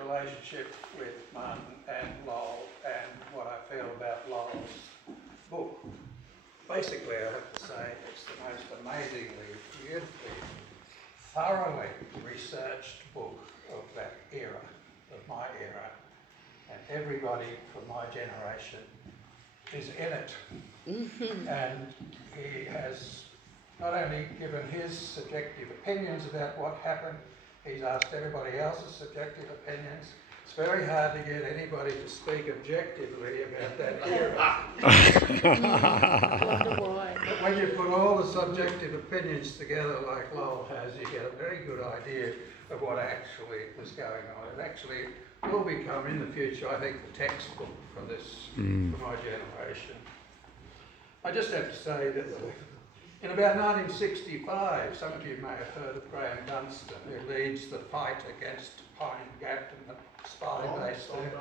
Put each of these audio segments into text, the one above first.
relationship with Martin and Lowell and what I feel about Lowell's book. Basically, I have to say it's the most amazingly, beautifully, thoroughly researched book of that era, of my era, and everybody from my generation is in it. And he has not only given his subjective opinions about what happened, he's asked everybody else's subjective opinions. It's very hard to get anybody to speak objectively about that era. But when you put all the subjective opinions together like Lowell has, you get a very good idea of what actually was going on. It actually will become in the future, I think, the textbook for this, for my generation. I just have to say that in about 1965, some of you may have heard of Graham Dunstan, who leads the fight against Pine Gap and the spy base there.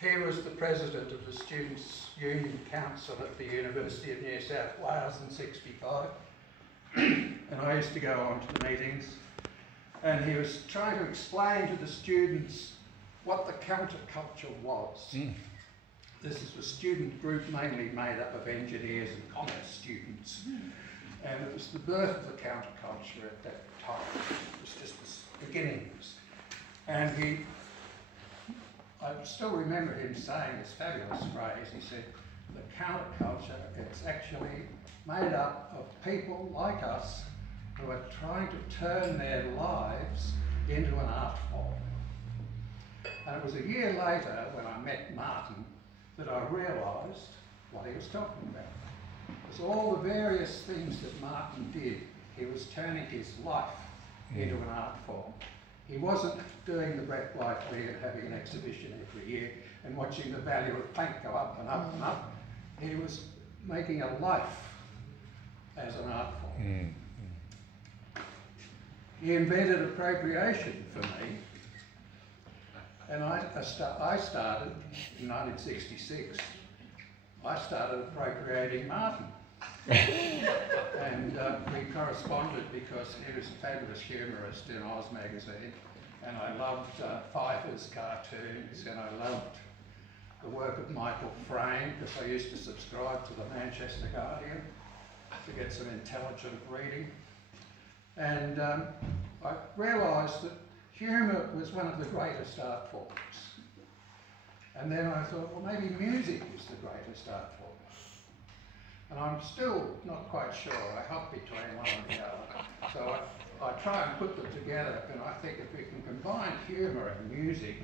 He was the president of the Students' Union Council at the University of New South Wales in '65. And I used to go on to the meetings, and he was trying to explain to the students what the counterculture was. This is a student group mainly made up of engineers and commerce students. And it was the birth of the counterculture at that time. It was just the beginnings. And I still remember him saying this fabulous phrase. He said, the counterculture, it's actually made up of people like us who are trying to turn their lives into an art form. And it was a year later when I met Martin that I realised what he was talking about. Because all the various things that Martin did, he was turning his life into an art form. He wasn't doing the Brett Blakely and having an exhibition every year and watching the value of paint go up and up and up. He was making a life as an art form. He invented appropriation for me. And I started in 1966. I started appropriating Martin. And we corresponded because he was a fabulous humorist in Oz magazine. And I loved Pfeiffer's cartoons, and I loved the work of Michael Frayn, because I used to subscribe to the Manchester Guardian to get some intelligent reading. And I realised that humour was one of the greatest art forms. And then I thought, well, maybe music is the greatest art form. And I'm still not quite sure. I hop between one and the other. So I try and put them together, and I think if we can combine humour and music,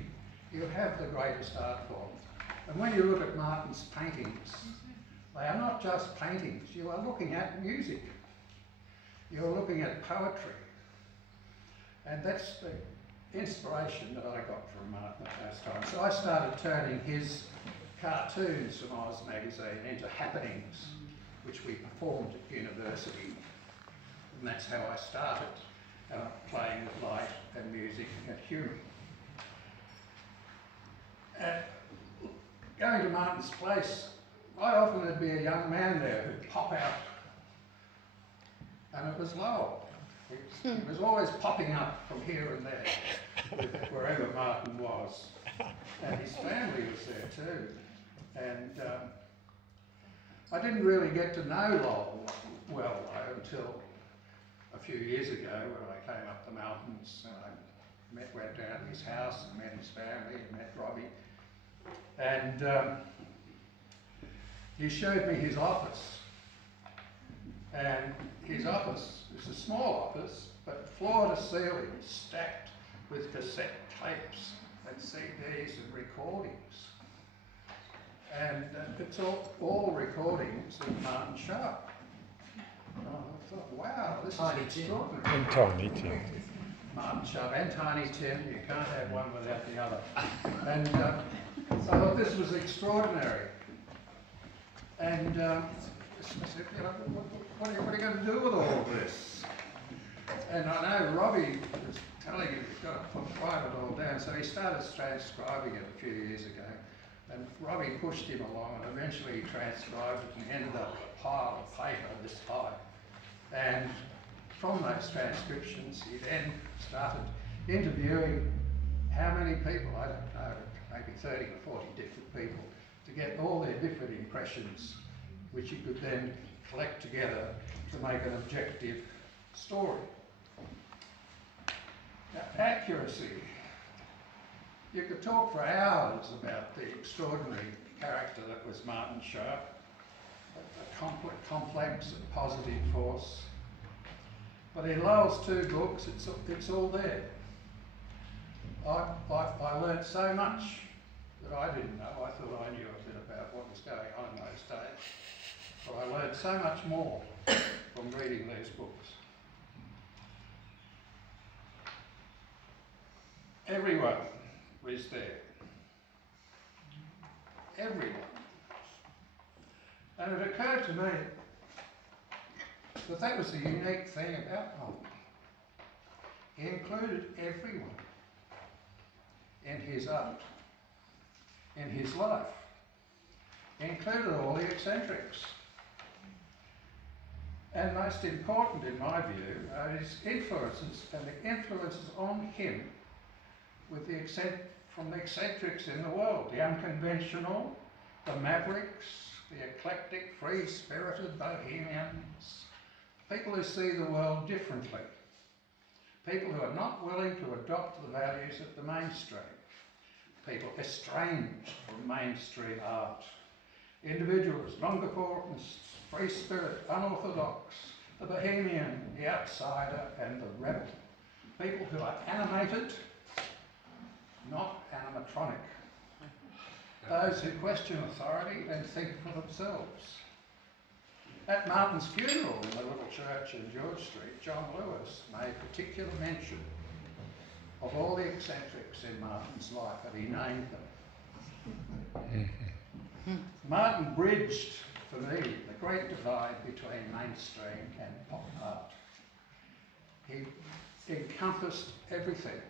you have the greatest art form. And when you look at Martin's paintings, they are not just paintings. You are looking at music. You're looking at poetry. And that's the inspiration that I got from Martin at that time. So I started turning his cartoons from Oz magazine into happenings, which we performed at university. And that's how I started playing with light and music and humour. Going to Martin's place, quite often there'd be a young man there who'd pop out, and it was Lowell. He was always popping up from here and there, wherever Martin was. And his family was there too. And I didn't really get to know Lowell well until a few years ago when I came up the mountains and I went down to his house and met his family and met Robbie. And he showed me his office. And his office is a small office, but floor to ceiling, stacked with cassette tapes and CDs and recordings. And it's all recordings of Martin Sharp. And I thought, wow, this is extraordinary. And Tiny Tim. Martin Sharp and Tiny Tim, you can't have one without the other. And so I thought this was extraordinary. And I said, you know, what are you going to do with all this? And I know Robbie was telling him he's got to write it all down, so he started transcribing it a few years ago. And Robbie pushed him along, and eventually he transcribed it and ended up with a pile of paper this high. And from those transcriptions, he then started interviewing how many people, I don't know, maybe 30 or 40 different people, to get all their different impressions, which you could then collect together to make an objective story. Now, accuracy. You could talk for hours about the extraordinary character that was Martin Sharp, a complex and positive force. But in Lowell's two books, it's all there. I learnt so much that I didn't know. I thought I knew a bit about what was going on in those days. But I learned so much more from reading these books. Everyone was there. Everyone. And it occurred to me that that was the unique thing about Martin. He included everyone in his art, in his life. He included all the eccentrics. And most important, in my view, are his influences and the influences on him from the eccentrics in the world, the unconventional, the mavericks, the eclectic, free-spirited bohemians, people who see the world differently, people who are not willing to adopt the values of the mainstream, people estranged from mainstream art, individuals, nonconformists, free spirit, unorthodox, the bohemian, the outsider and the rebel, people who are animated, not animatronic, those who question authority and think for themselves. At Martin's funeral in the little church in George Street, John Lewis made particular mention of all the eccentrics in Martin's life, and he named them. Martin bridged, for me, the great divide between mainstream and pop art. He encompassed everything.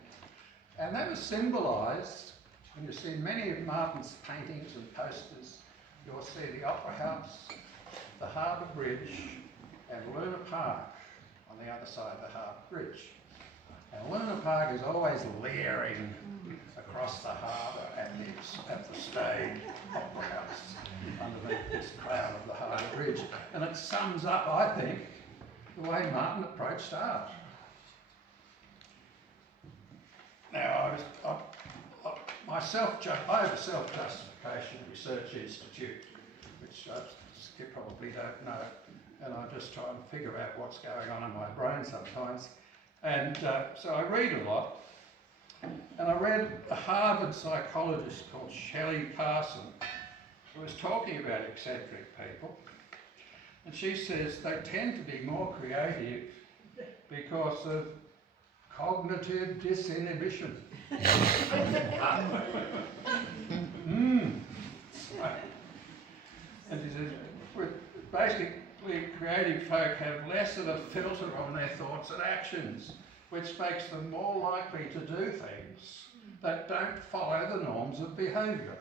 And that was symbolised, when you see many of Martin's paintings and posters, you'll see the Opera House, the Harbour Bridge, and Luna Park on the other side of the Harbour Bridge. And Luna Park is always leering across the harbour at the stage Opera House underneath this cloud of the Harbour Bridge. And it sums up, I think, the way Martin approached art. Now, I have a self-justification research institute, which you probably don't know, and I just try and figure out what's going on in my brain sometimes. And so I read a lot, and I read a Harvard psychologist called Shelley Parson, who was talking about eccentric people, and she says they tend to be more creative because of cognitive disinhibition. And she says, basically creative folk have less of a filter on their thoughts and actions, which makes them more likely to do things that don't follow the norms of behaviour.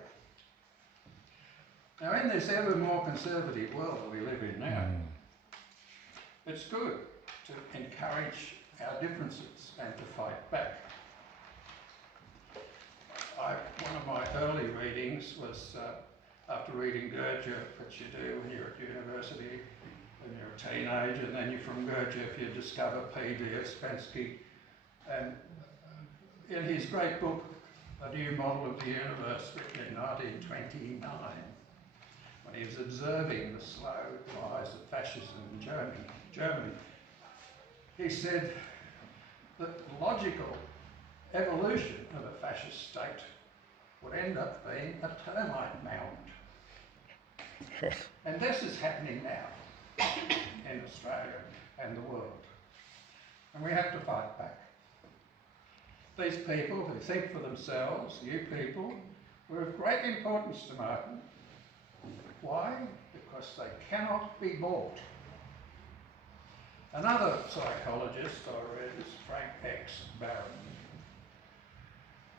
Now, in this ever more conservative world that we live in now, it's good to encourage our differences and to fight back. One of my early readings was after reading Gurdjieff, which you do when you're at university, when you're a teenager, and then from Gurdjieff you discover P.D. Ouspensky. And in his great book, A New Model of the Universe, written in 1929, when he was observing the slow rise of fascism in Germany, he said that the logical evolution of a fascist state would end up being a termite mound. And this is happening now in Australia and the world. And we have to fight back. These people who think for themselves, you people, were of great importance to Martin. Why? Because they cannot be bought. Another psychologist I read is Frank X. Barron.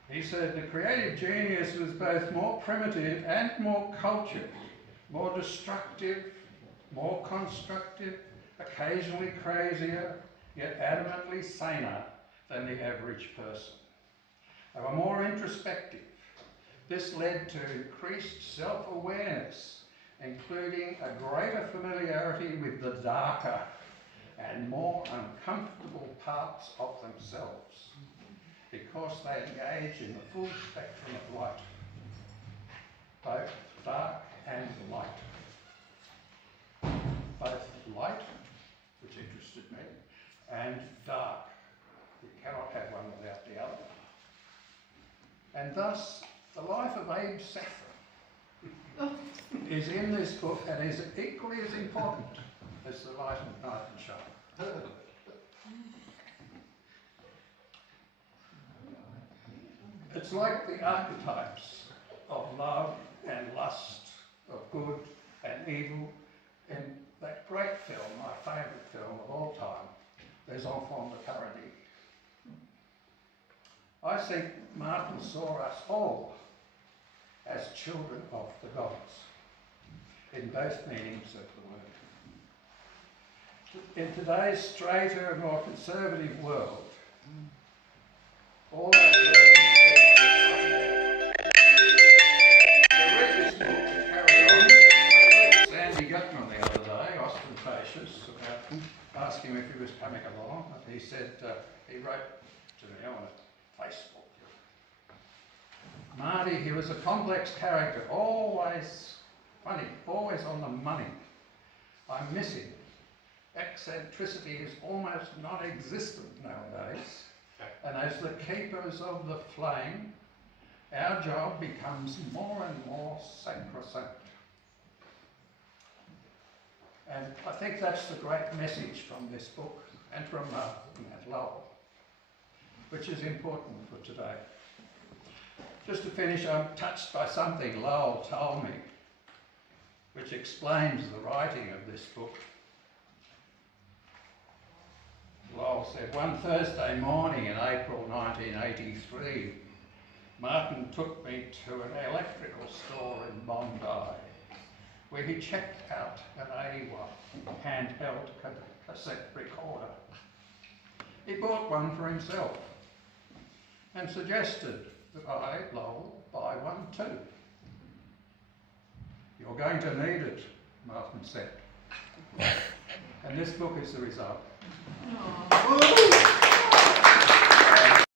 He said the creative genius was both more primitive and more cultured, more destructive, more constructive, occasionally crazier, yet adamantly saner than the average person. They were were more introspective. This led to increased self-awareness, including a greater familiarity with the darker and more uncomfortable parts of themselves, because they engage in the full spectrum of light, both dark and light. Both light, which interested me, and dark. You cannot have one without the other. And thus, the life of Abe Saffron is in this book and is equally as important as the light of night and shine. It's like the archetypes of love and lust, of good and evil, in that great film, my favourite film of all time, Les Enfants de Paradis. I think Martin saw us all as children of the gods, in both meanings of the word. In today's straighter, more conservative world, all that learned to read this book and carry on. I spoke to Sandy Gutman the other day, ostentatious, about asking him if he was coming along, and he said, he wrote to me on Facebook. Marty, he was a complex character, always funny, always on the money. I miss him. Eccentricity is almost non-existent nowadays, and as the keepers of the flame, our job becomes more and more sacrosanct. And I think that's the great message from this book and from Lowell, which is important for today. Just to finish, I'm touched by something Lowell told me, which explains the writing of this book. Lowell said, one Thursday morning in April 1983, Martin took me to an electrical store in Bondi, where he checked out an AWA handheld cassette recorder. He bought one for himself and suggested that I, Lowell, buy one too. You're going to need it, Martin said. And this book is the result. Aww.